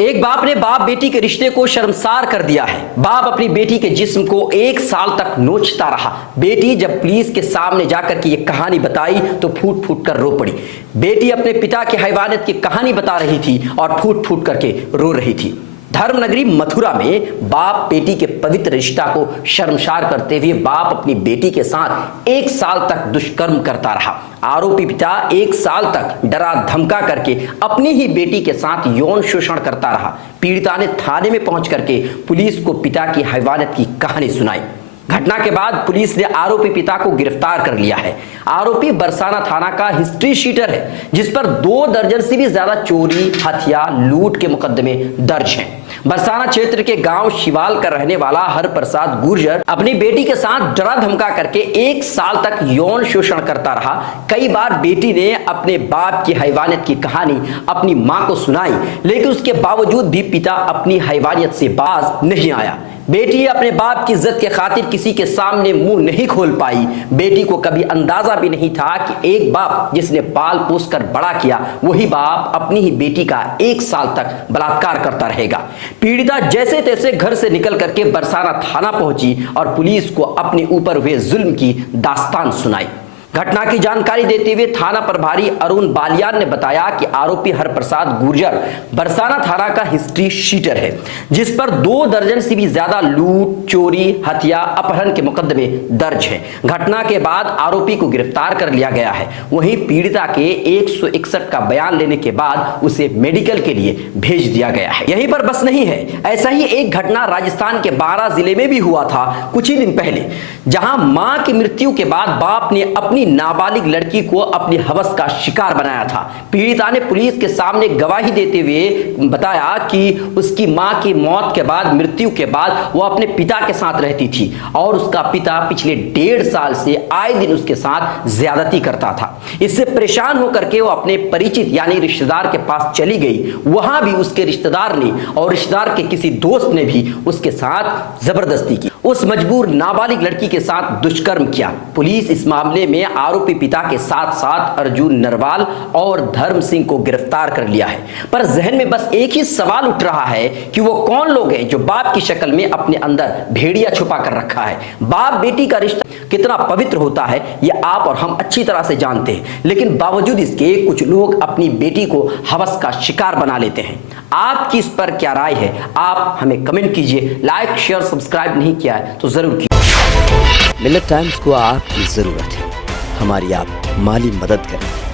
एक बाप ने बाप बेटी के रिश्ते को शर्मसार कर दिया है। बाप अपनी बेटी के जिस्म को 1 साल तक नोचता रहा। बेटी जब पुलिस के सामने जाकर के ये कहानी बताई तो फूट फूट कर रो पड़ी। बेटी अपने पिता की हैवानियत की कहानी बता रही थी और फूट फूट करके रो रही थी। धर्मनगरी मथुरा में बाप बेटी के पवित्र रिश्ता को शर्मसार करते हुए बाप अपनी बेटी के साथ 1 साल तक दुष्कर्म करता रहा। आरोपी पिता 1 साल तक डरा धमका करके अपनी ही बेटी के साथ यौन शोषण करता रहा। पीड़िता ने थाने में पहुंच करके पुलिस को पिता की हैवानियत की कहानी सुनाई। घटना के बाद पुलिस ने आरोपी पिता को गिरफ्तार कर लिया है। आरोपी बरसाना थाना का हिस्ट्री शीटर है, जिस पर 2 दर्जन से भी ज्यादा चोरी, हत्या, लूट के मुकदमे दर्ज हैं। बरसाना क्षेत्र के गांव शिवाल का रहने वाला हरप्रसाद गुर्जर अपनी बेटी के साथ डरा धमका करके 1 साल तक यौन शोषण करता रहा। कई बार बेटी ने अपने बाप की हैवानियत की कहानी अपनी मां को सुनाई, लेकिन उसके बावजूद भी पिता अपनी हैवानियत से बाज नहीं आया। बेटी अपने बाप की इज्जत के खातिर किसी के सामने मुंह नहीं खोल पाई। बेटी को कभी अंदाजा भी नहीं था कि एक बाप जिसने पाल पोस कर बड़ा किया, वही बाप अपनी ही बेटी का 1 साल तक बलात्कार करता रहेगा। पीड़िता जैसे तैसे घर से निकल करके बरसाना थाना पहुंची और पुलिस को अपने ऊपर हुए जुल्म की दास्तान सुनाई। घटना की जानकारी देते हुए थाना प्रभारी अरुण बालियान ने बताया कि आरोपी हरप्रसाद गुर्जर बरसाना थाना का हिस्ट्री शीटर है, जिस पर 2 दर्जन से भी ज्यादा लूट, चोरी, हत्या, अपहरण के मुकदमे दर्ज हैं। घटना के बाद आरोपी को गिरफ्तार कर लिया गया है। वहीं पीड़िता के 161 का बयान लेने के बाद उसे मेडिकल के लिए भेज दिया गया है। यहीं पर बस नहीं है, ऐसा ही एक घटना राजस्थान के बारां जिले में भी हुआ था कुछ ही दिन पहले, जहां मां की मृत्यु के बाद बाप ने अपनी नाबालिग लड़की को अपनी हवस का शिकार बनाया था। पीड़िता ने पुलिस के सामने गवाही देते हुए बताया कि उसकी मां की मौत के बाद, मृत्यु के बाद वो अपने पिता के साथ रहती थी और उसका पिता पिछले 1.5 साल से आए दिन उसके साथ ज्यादती करता था। इससे परेशान होकर के वो अपने परिचित यानी रिश्तेदार के पास चली गई। वहां भी उसके रिश्तेदार ने और रिश्तेदार के किसी दोस्त ने भी उसके साथ जबरदस्ती की। उस मजबूर नाबालिग लड़की के साथ दुष्कर्म किया। पुलिस इस मामले में आरोपी पिता के साथ साथ अर्जुन नरवाल और धर्म सिंह को गिरफ्तार कर लिया है। पर जहन में बस एक ही सवाल उठ रहा है कि वो कौन लोग हैं जो बाप की शक्ल में अपने अंदर भेड़िया छुपा कर रखा है। बाप बेटी का रिश्ता कितना पवित्र होता है ये आप और हम अच्छी तरह से जानते हैं, लेकिन बावजूद इसके कुछ लोग अपनी बेटी को हवस का शिकार बना लेते हैं। आपकी इस पर क्या राय है? आप हमें कमेंट कीजिए। लाइक, शेयर, सब्सक्राइब नहीं किया है तो जरूर कीजिए। मिल्लत टाइम्स को आपकी जरूरत है, हमारी आप माली मदद करें।